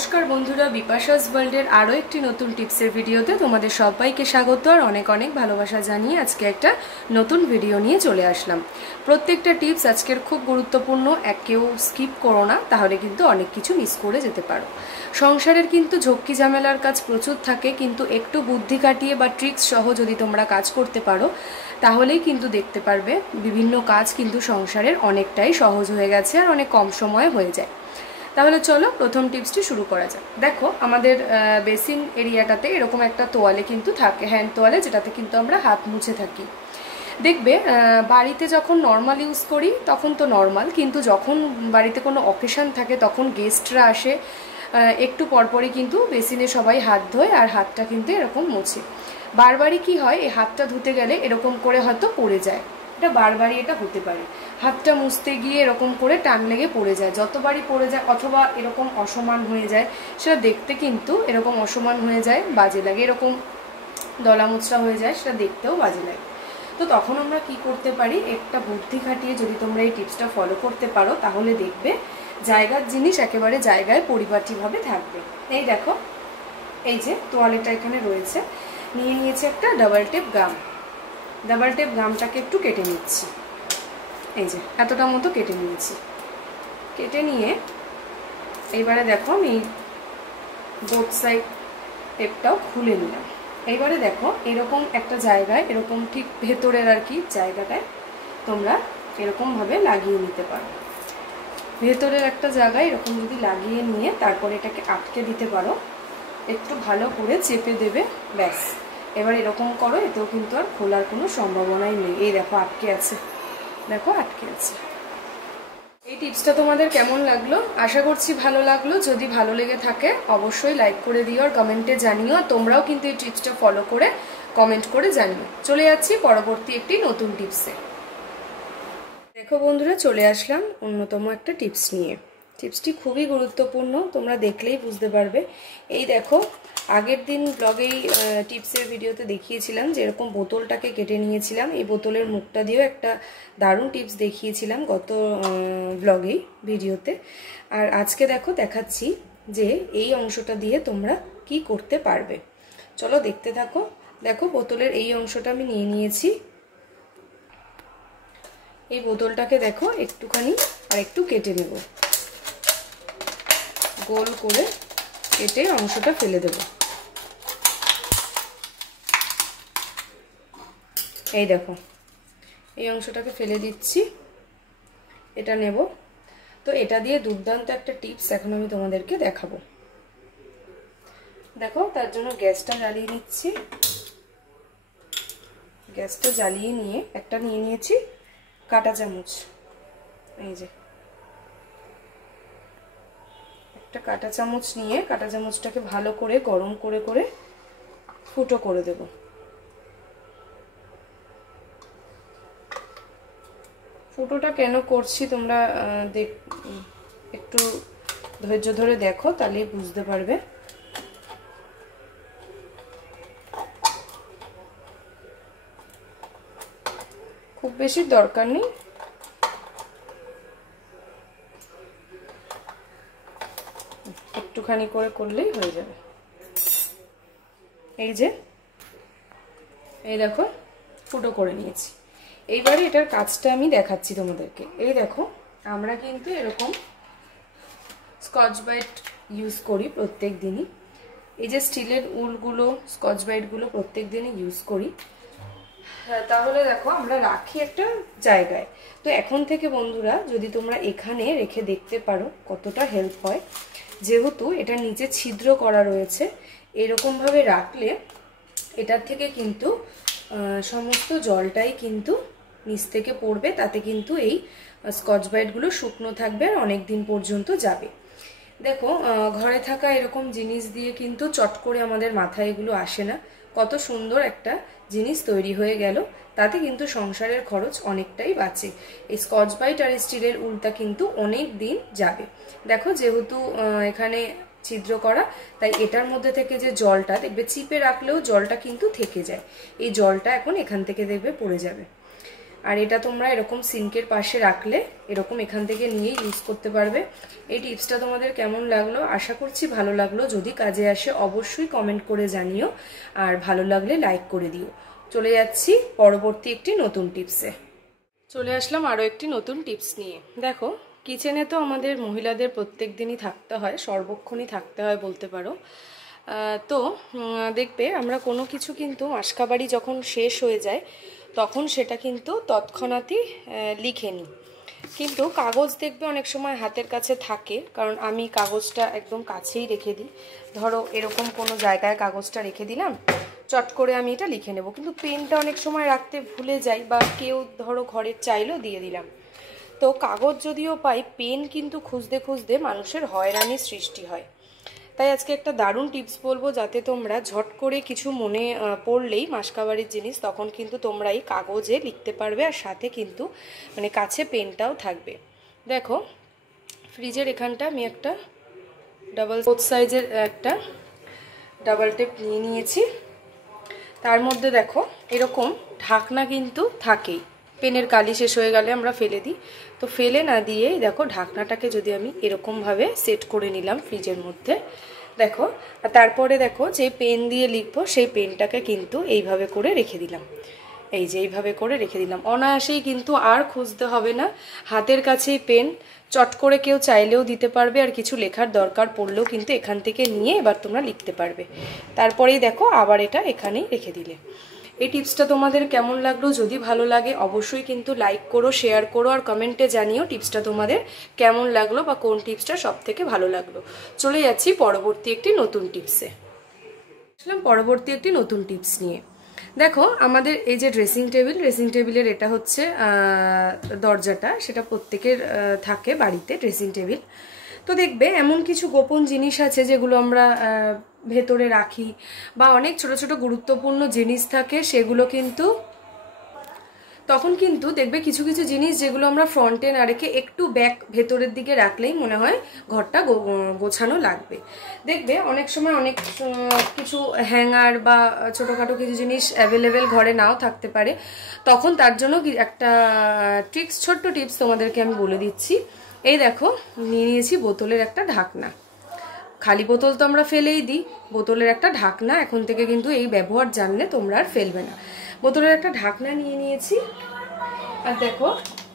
নমস্কার বন্ধুরা, বিপাশাস ওয়ার্ল্ডের আরও একটি নতুন টিপসের ভিডিওতে তোমাদের সবাইকে স্বাগত আর অনেক অনেক ভালোবাসা জানিয়ে আজকে একটা নতুন ভিডিও নিয়ে চলে আসলাম। প্রত্যেকটা টিপস আজকের খুব গুরুত্বপূর্ণ, কেউ স্কিপ করো না, তাহলে কিন্তু অনেক কিছু মিস করে যেতে পারো। সংসারের কিন্তু ঝক্কি ঝামেলার কাজ প্রচুর থাকে, কিন্তু একটু বুদ্ধি কাটিয়ে বা ট্রিক্স সহ যদি তোমরা কাজ করতে পারো তাহলেই কিন্তু দেখতে পারবে বিভিন্ন কাজ কিন্তু সংসারের অনেকটাই সহজ হয়ে গেছে আর অনেক কম সময়ে হয়ে যায়। তাহলে চলো প্রথম টিপসটি শুরু করা যাক। দেখো, আমাদের বেসিন এরিয়াটাতে এরকম একটা তোয়ালে কিন্তু থাকে, হ্যান্ড তোয়ালে, যেটাতে কিন্তু আমরা হাত মুছে থাকি। দেখবে বাড়িতে যখন নর্মাল ইউজ করি তখন তো নর্মাল, কিন্তু যখন বাড়িতে কোনো অকেশন থাকে, তখন গেস্টরা আসে, একটু পরপরই কিন্তু বেসিনে সবাই হাত ধোয় আর হাতটা কিন্তু এরকম মোছে। বারবারই কি হয়, এই হাতটা ধুতে গেলে এরকম করে হয়তো পড়ে যায়, এটা বারবারই এটা হতে পারে। হাতটা মুছতে গিয়ে এরকম করে টান লেগে পড়ে যায়, যতবারই পড়ে যায়, অথবা এরকম অসমান হয়ে যায়, সেটা দেখতে কিন্তু এরকম অসমান হয়ে যায়, বাজে লাগে, এরকম দলা মোচড়া হয়ে যায়, সেটা দেখতেও বাজে লাগে। তো তখন আমরা কি করতে পারি, একটা বুদ্ধি খাটিয়ে যদি তোমরা এই টিপসটা ফলো করতে পারো তাহলে দেখবে জায়গার জিনিস একেবারে জায়গায় পরিপাটিভাবে থাকবে। এই দেখো, এই যে তোয়ালেটা এখানে রয়েছে, নিয়ে নিয়েছি একটা ডাবল টেপ গাম। ডাবল টেপ গামটাকে একটু কেটে নিচ্ছি, এই যে এতটা মতো কেটে নিয়েছি। কেটে নিয়ে এইবারে দেখো আমি বোথ সাইড টেপটাও খুলে নিলাম। এইবারে দেখো এরকম একটা জায়গায়, এরকম ঠিক ভেতরের আর কি জায়গাটায় তোমরা এরকমভাবে লাগিয়ে নিতে পারো। ভেতরের একটা জায়গায় এরকম যদি লাগিয়ে নিয়ে তারপর এটাকে আটকে দিতে পারো, একটু ভালো করে চেপে দেবে, ব্যাস। এবার এরকম করো, এতেও কিন্তু আর খোলার কোনো সম্ভাবনাই নেই। এই দেখো আটকে আছে, দেখো আটকে আছে। এই টিপসটা তোমাদের কেমন লাগলো? আশা করছি ভালো লাগলো। যদি ভালো লেগে থাকে অবশ্যই লাইক করে দিও আর কমেন্টে জানিও। তোমরাও কিন্তু এই টিপসটা ফলো করে কমেন্ট করে জানিও। চলে যাচ্ছি পরবর্তী একটি নতুন টিপসে। দেখো বন্ধুরা, চলে আসলাম অন্যতম একটা টিপস নিয়ে। টিপসটি খুবই গুরুত্বপূর্ণ, তোমরা দেখলেই বুঝতে পারবে। এই দেখো, আগের দিন ব্লগেই টিপসের ভিডিওতে দেখিয়েছিলাম যে এরকম বোতলটাকে কেটে নিয়েছিলাম। এই বোতলের মুখটা দিয়েও একটা দারুণ টিপস দেখিয়েছিলাম গত ব্লগেই ভিডিওতে। আর আজকে দেখো দেখাচ্ছি যে এই অংশটা দিয়ে তোমরা কি করতে পারবে। চলো দেখতে থাকো। দেখো বোতলের এই অংশটা আমি নিয়ে নিয়েছি। এই বোতলটাকে দেখো একটুখানি আর একটু কেটে নেব, গোল করে কেটে অংশটা ফেলে দেব। এই দেখো, এই অংশটাকে ফেলে দিচ্ছি, এটা নেব। তো এটা দিয়ে দুর্দান্ত একটা টিপস এখন আমি তোমাদেরকে দেখাবো। দেখো, তার জন্য গ্যাসটা জ্বালিয়ে নিচ্ছি। গ্যাসটা জ্বালিয়ে নিয়ে একটা নিয়ে নিয়েছি কাঁটা চামচ। এই যে একটা কাঁটা চামচ নিয়ে কাঁটা চামচটাকে ভালো করে গরম করে করে ফুটো করে দেব। ফুটোটা কেন করছি তোমরা একটু ধৈর্য ধরে দেখো, তাহলেই বুঝতে পারবে। খুব বেশি দরকার নেই, একটুখানি করে করলেই হয়ে যাবে। এই যে, এই দেখো ফুটো করে নিয়েছি। এইবারে এটার কাজটা আমি দেখাচ্ছি তোমাদেরকে। এই দেখো, আমরা কিন্তু এরকম স্কচ ব্রাইট ইউজ করি প্রত্যেক দিনই। এই যে স্টিলের উলগুলো, স্কচ ব্রাইটগুলো প্রত্যেক দিনই ইউজ করি। হ্যাঁ, তাহলে দেখো আমরা রাখি একটা জায়গায়। তো এখন থেকে বন্ধুরা যদি তোমরা এখানে রেখে দেখতে পারো কতটা হেল্প হয়। যেহেতু এটা নিচে ছিদ্র করা রয়েছে, এরকমভাবে রাখলে এটার থেকে কিন্তু সমস্ত জলটাই কিন্তু নিচ থেকে পড়বে, তাতে কিন্তু এই স্কচ ব্রাইটগুলো শুকনো থাকবে আর অনেক দিন পর্যন্ত যাবে। দেখো, ঘরে থাকা এরকম জিনিস দিয়ে কিন্তু চট করে আমাদের মাথায় এগুলো আসে না। কত সুন্দর একটা জিনিস তৈরি হয়ে গেল, তাতে কিন্তু সংসারের খরচ অনেকটাই বাঁচে। এই স্কচ ব্রাইট আর স্টিলের উলটা কিন্তু অনেক দিন যাবে। দেখো, যেহেতু এখানে ছিদ্র করা, তাই এটার মধ্যে থেকে যে জলটা দেখবে চিপে রাখলেও জলটা কিন্তু থেকে যায়। এই জলটা এখন এখান থেকে দেখবে পড়ে যাবে। আর এটা তোমরা এরকম সিঙ্কের পাশে রাখলে এরকম এখান থেকে নিয়ে ইউজ করতে পারবে। এই টিপসটা তোমাদের কেমন লাগলো? আশা করছি ভালো লাগলো। যদি কাজে আসে অবশ্যই কমেন্ট করে জানিও, আর ভালো লাগলে লাইক করে দিও। চলে যাচ্ছি পরবর্তী একটি নতুন টিপসে। চলে আসলাম আরও একটি নতুন টিপস নিয়ে। দেখো, কিচেনে তো আমাদের মহিলাদের প্রত্যেক দিনই থাকতে হয়, সর্বক্ষণই থাকতে হয় বলতে পারো। তো দেখবে আমরা কোনো কিছু কিন্তু মাসকাবারি যখন শেষ হয়ে যায় তখন সেটা কিন্তু তৎক্ষণাৎই লিখে নিই, কিন্তু কাগজ দেখবে অনেক সময় হাতের কাছে থাকে, কারণ আমি কাগজটা একদম কাছেই রেখে দিই। ধরো এরকম কোনো জায়গায় কাগজটা রেখে দিলাম, চট করে আমি এটা লিখে নেব, কিন্তু পেনটা অনেক সময় রাখতে ভুলে যাই, বা কেউ ধরো ঘরের চাইলেও দিয়ে দিলাম। তো কাগজ যদিও পাই, পেন কিন্তু খুঁজতে খুঁজতে মানুষের হয়রানির সৃষ্টি হয়। তাই আজকে একটা দারুণ টিপস বলবো, যাতে তোমরা ঝট করে কিছু মনে পড়লেই মাসকাবারির জিনিস, তখন কিন্তু তোমরা এই কাগজে লিখতে পারবে, আর সাথে কিন্তু মানে কাছে পেনটাও থাকবে। দেখো, ফ্রিজের এখানটা আমি একটা বোথ সাইজের একটা ডাবল টেপ নিয়ে নিয়েছি। তার মধ্যে দেখো এরকম ঢাকনা কিন্তু থাকেই, পেনের কালি শেষ হয়ে গেলে আমরা ফেলে দিই, তো ফেলে না দিয়েই দেখো ঢাকনাটাকে যদি আমি এরকমভাবে সেট করে নিলাম ফ্রিজের মধ্যে, দেখো, আর তারপরে দেখো যে পেন দিয়ে লিখবো সেই পেনটাকে কিন্তু এইভাবে করে রেখে দিলাম। এই যে এইভাবে করে রেখে দিলাম, অনায়াসেই কিন্তু আর খুঁজতে হবে না, হাতের কাছেই পেন, চট করে কেউ চাইলেও দিতে পারবে, আর কিছু লেখার দরকার পড়লেও কিন্তু এখান থেকে নিয়ে এবার তোমরা লিখতে পারবে। তারপরেই দেখো আবার এটা এখানেই রেখে দিলে। এই টিপসটা তোমাদের কেমন লাগলো? যদি ভালো লাগে অবশ্যই কিন্তু লাইক করো, শেয়ার করো, আর কমেন্টে জানিও টিপসটা তোমাদের কেমন লাগলো বা কোন টিপসটা সব থেকে ভালো লাগলো। চলে যাচ্ছি পরবর্তী একটি নতুন টিপসে। পরবর্তী একটি নতুন টিপস নিয়ে। দেখো, আমাদের এই যে ড্রেসিং টেবিলের এটা হচ্ছে দরজাটা, সেটা প্রত্যেকের থাকে বাড়িতে ড্রেসিং টেবিল। তো দেখবে এমন কিছু গোপন জিনিস আছে যেগুলো আমরা ভেতরে রাখি, বা অনেক ছোট ছোট গুরুত্বপূর্ণ জিনিস থাকে, সেগুলো কিন্তু তখন কিন্তু দেখবে কিছু কিছু জিনিস যেগুলো আমরা ফ্রন্টে না রেখে একটু ব্যাক ভেতরের দিকে রাখলেই মনে হয় ঘরটা গোছানো লাগবে। দেখবে অনেক সময় অনেক কিছু হ্যাঙ্গার বা ছোটোখাটো কিছু জিনিস অ্যাভেলেবেল ঘরে নাও থাকতে পারে, তখন তার জন্য একটা ছোট্ট টিপস তোমাদেরকে আমি বলে দিচ্ছি। এই দেখো, নিয়ে নিয়েছি বোতলের একটা ঢাকনা। খালি বোতল তো আমরা ফেলেই দিই, বোতলের একটা ঢাকনা এখন থেকে কিন্তু এই ব্যবহার জানলে তোমরা আর ফেলবে না। বোতলের একটা ঢাকনা নিয়ে নিয়েছি, আর দেখো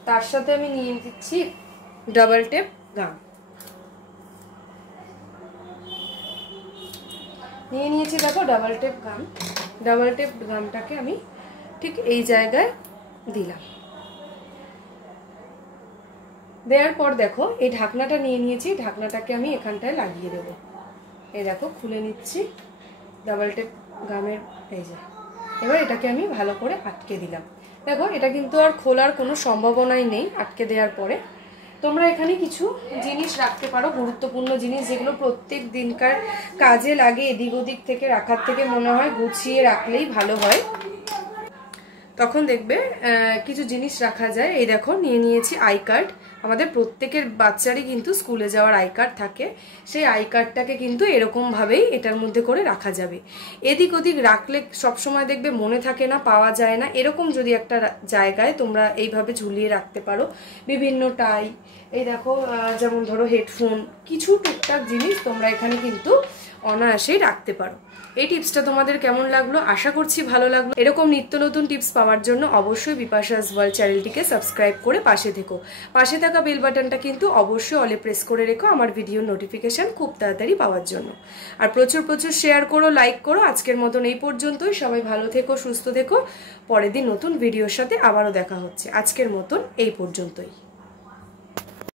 তার সাথে আমি নিয়ে দিচ্ছি ডাবল টেপ গাম। নিয়ে নিয়েছি দেখো ডাবল টেপ গামটাকে আমি ঠিক এই জায়গায় দিলাম। দেওয়ার পর দেখো এই ঢাকনাটা নিয়ে নিয়েছি, ঢাকনাটাকে আমি এখানটায় লাগিয়ে দেবো। এই দেখো খুলে নিচ্ছি ডাবল টেপ গামের, এই যে এবার এটাকে আমি ভালো করে আটকে দিলাম। দেখো এটা কিন্তু আর খোলার কোনো সম্ভাবনাই নেই আটকে দেওয়ার পরে। তোমরা এখানে কিছু জিনিস রাখতে পারো, গুরুত্বপূর্ণ জিনিস যেগুলো প্রত্যেক দিনকার কাজে লাগে, এদিক ওদিক থেকে রাখার থেকে মনে হয় গুছিয়ে রাখলেই ভালো হয়, তখন দেখবে কিছু জিনিস রাখা যায়। এই দেখো নিয়ে নিয়েছি আই কার্ড। আমাদের প্রত্যেকের বাচ্চারই কিন্তু স্কুলে যাওয়ার আই কার্ড থাকে, সেই আই কার্ডটাকে কিন্তু এরকমভাবেই এটার মধ্যে করে রাখা যাবে। এদিক ওদিক রাখলে সবসময় দেখবে মনে থাকে না, পাওয়া যায় না, এরকম যদি একটা জায়গায় তোমরা এইভাবে ঝুলিয়ে রাখতে পারো বিভিন্ন টাই, এই দেখো যেমন ধরো হেডফোন, কিছু টুকটাক জিনিস তোমরা এখানে কিন্তু অনায়াসেই রাখতে পারো। এই টিপসটা তোমাদের কেমন লাগলো? আশা করছি ভালো লাগলো। এরকম নিত্য নতুন টিপস পাওয়ার জন্য অবশ্যই বিপাশাস ওয়ার্ল্ড চ্যানেলটিকে সাবস্ক্রাইব করে পাশে থেকো। পাশে থাকা বেল বাটনটা কিন্তু অবশ্যই অলে প্রেস করে রেখো আমার ভিডিওর নোটিফিকেশন খুব তাড়াতাড়ি পাওয়ার জন্য। আর প্রচুর প্রচুর শেয়ার করো, লাইক করো। আজকের মতন এই পর্যন্তই। সবাই ভালো থেকো, সুস্থ থেকো। পরের দিন নতুন ভিডিওর সাথে আবারও দেখা হচ্ছে। আজকের মতন এই পর্যন্তই।